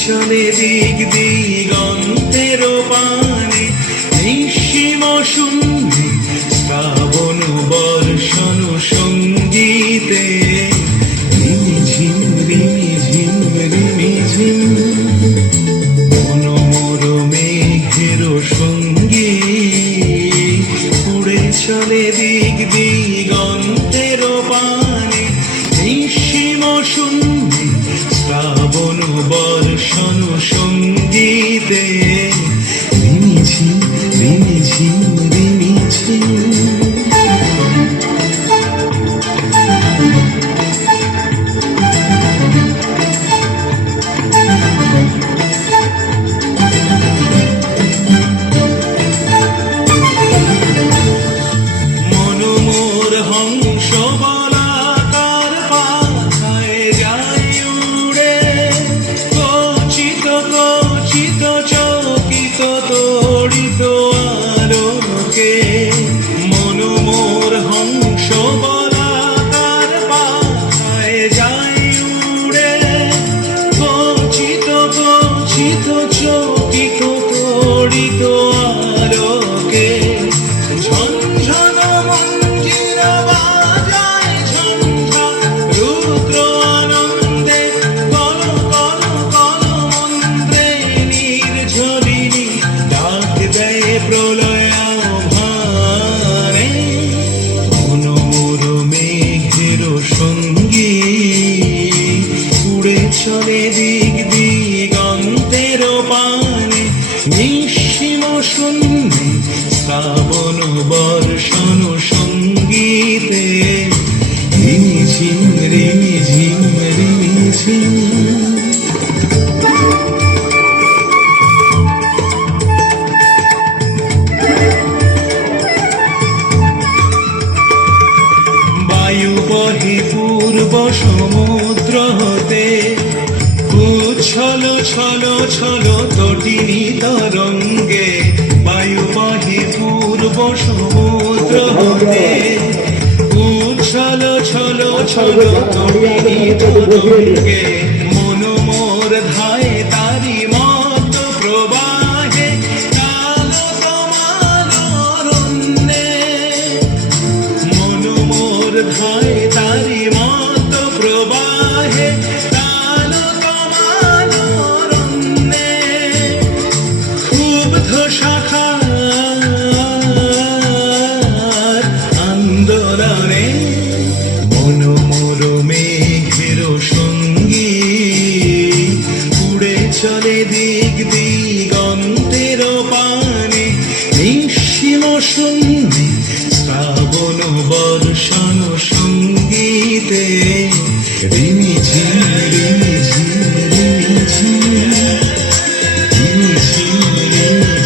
চলে দিক দিগন্তের পানে নিঃসীম শূন্যে শ্রাবণ বর্ষণ সঙ্গীতে রিমিঝিম রিমিঝিম রিমিঝিম মনোমর মেঘের সঙ্গী উড়ে চলে দিক দিগন্তের পানে নিঃসীম শূন্যে শ্রাবণ বর্ষণ সঙ্গীতে রিমিঝিম রিমিঝিম রিমিঝিম মনোমোর হংস বলাকার পাথায় যায় উড়ে কচিত কচিত চকিত তড়িত আলোকে মনোমোর হংস বলাকার পাথায় যায় উড়ে কচিত কচিত চকিত তড়িত আলোকে ঝনঝন মঞ্জির বাজায় ঝঞ্ঝা রুদ্র আনন্দে কল কল কল মন্ত্রে নির্ঝরিণী ডাক দেয় প্রলয় আহ্বানে মনোমর মেঘের সঙ্গী উড়ে চলে দিক দিগন্তের পানে নিঃসীম শূন্যে শ্রাবণ বর্ষণ সঙ্গীতে রিমিঝিম রিমিঝিম রিমিঝিম বায়ু বহে পূর্ব সমুদ্র হতে উচ্ছল ছল ছল তটিনী তরঙ্গে বায়ু বহে পূর্ব সমুদ্র হতে উচ্ছল ছল ছল তটিনী তরঙ্গে মনোমোর ধায় তারি মত প্রবাহে কাল তোমার অরণ্যে মনোমোর ধায় তারি মত প্রবাহে কাল তোমার অরণ্যে ক্ষুব্ধ শাখার আন্দোলনে মনোমর মেঘের সঙ্গী উড়ে চলে দিক দিগন্তের পানে নিঃসীম শূন্যে শ্রাবণ বর্ষণ সঙ্গীতে রিমিঝিম রিমিঝিম রিমিঝিম রিমিঝিম রিমিঝিম